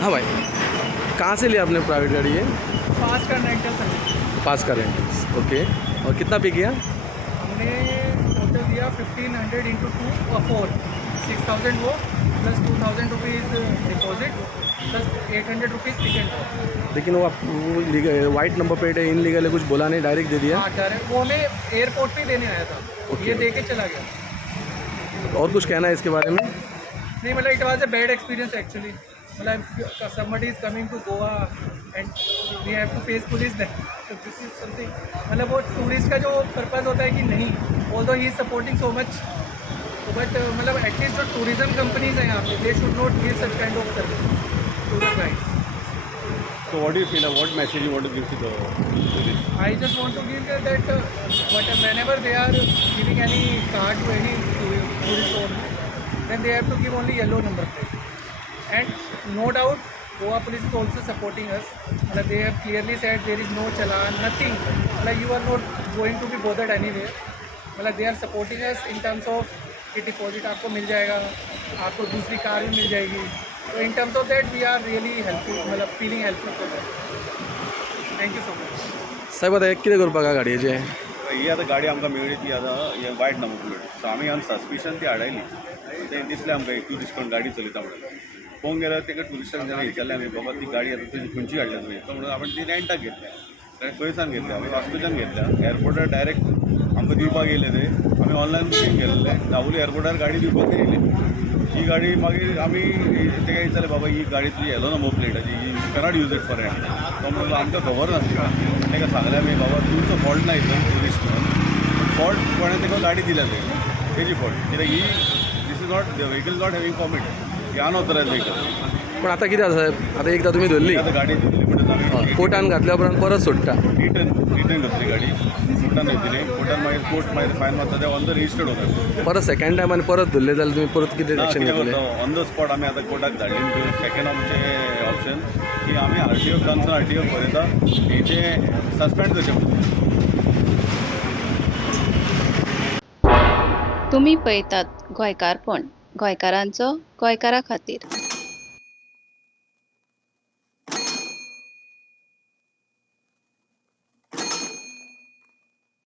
हाँ भाई, कहाँ से लिया आपने प्राइवेट गाड़ी ये? पास का रेंटल सर्विस पास का रेंटल्स, ओके। और कितना पे किया? हमने टोटल दिया 1500 इंटू 2 और 4 6000 वो plus 2000 rupees deposit plus 800 rupees ticket. लेकिन वो वाइट नंबर प्लेट है, इनलीगल है, कुछ बोला नहीं, डायरेक्ट दे दिया? हाँ डायरेक्ट वो हमें एयरपोर्ट पे देने आया था। Okay. ये दे के चला गया। और कुछ कहना है इसके बारे में? नहीं मतलब it was a bad experience actually. मतलब somebody is coming to Goa and we have to face police then. So this is something मतलब वो टूरिस्ट का जो पर्पस होता है कि नहीं, although he is supporting so much, but मतलब एटलीस्ट जो टूरिज्म कंपनीज हैं यहाँ पे they should not give such kind of service to the clients. So what do you feel? What message you want to give to the tourists? I just want to give that whenever they are giving any card to any tourist owner, then they have to give only yellow number plate. And no doubt, Goa police is also supporting us. Like they have clearly said there is no challan, nothing. Like you are not going to be bothered anywhere. मतलब they are supporting us in terms of कि deposit आपको mill जाएगा, आपको दूसरी car भी mill जाएगी. So in terms of that, we are really helpful. मतलब feeling helpful for them. Thank you so much. साहेब आता किती करपा का गाडयेचे? ही आतां गाडी आमकां मेळ्ळी ती आतां हे वायट नंबर प्लेट. सो आमी ऑन सस्पिशन ती हाडयली. तें दिसलें आमकां एक टुरिस्ट कोण गाडी चलयता म्हणून. पळोवंक गेल्यार तेका टुरिस्टान जेन्ना विचारलें आमी बाबा ती गाडी आतां तुजी खंयची हाडल्या तुवें? तो म्हणून हांवें ती रेंटाक घेतल्या. खंयसान घेतल्या? आमी हॉस्पिटलान घेतल्या. एअरपोर्टार डायरेक्ट आमकां दिवपाक येयले ते. आमी ऑनलायन बुकींग केल्लें. दाबोली एअरपोर्टार गाडी दिवपाक येयली. ही गाडी मागीर आमी तेका विचारलें बाबा ही गाडी तुजी येलो नंबर प्लेटाची, you cannot use it for rent. तो म्हणलो आमकां खबर नासली. तेका सांगलें आमी बाबा तुमचो फॉल्ट ना हितून टुरिस्ट म्हणून. फॉल्ट कोणें तेका गाडी दिल्या तेजी फॉल्ट. कित्याक ही this is not the vehicle not having permit. ही अनऑथरायज व्हेकल. पण आता किती साहेब, आता एकदा तुम्ही धरली, आतां गाडी दिली म्हणून आमी कोर्टान घातल्या उपरांत परत सोडटा. रिटर्न घातली गाडी. कोर्टान घेतली. कोर्टान मागीर कोर्ट मागीर फायन मारता ते ऑन द रजिस्टर्ड होता. परत सेकंड टायम आनी परत धरले जाल्यार तुम्ही परत कितें एक्शन घेतले? ऑन द स्पॉट आमी आतां कोर्टाक धाडली. सेकंड आमचें ऑप्शन की आमी RTO कन्सर्न RTO बरयता हेचे सस्पेंड करचें म्हणून. तुम्ही पळयतात गोंयकारपण, गोंयकारांचो गोंयकारा खातीर.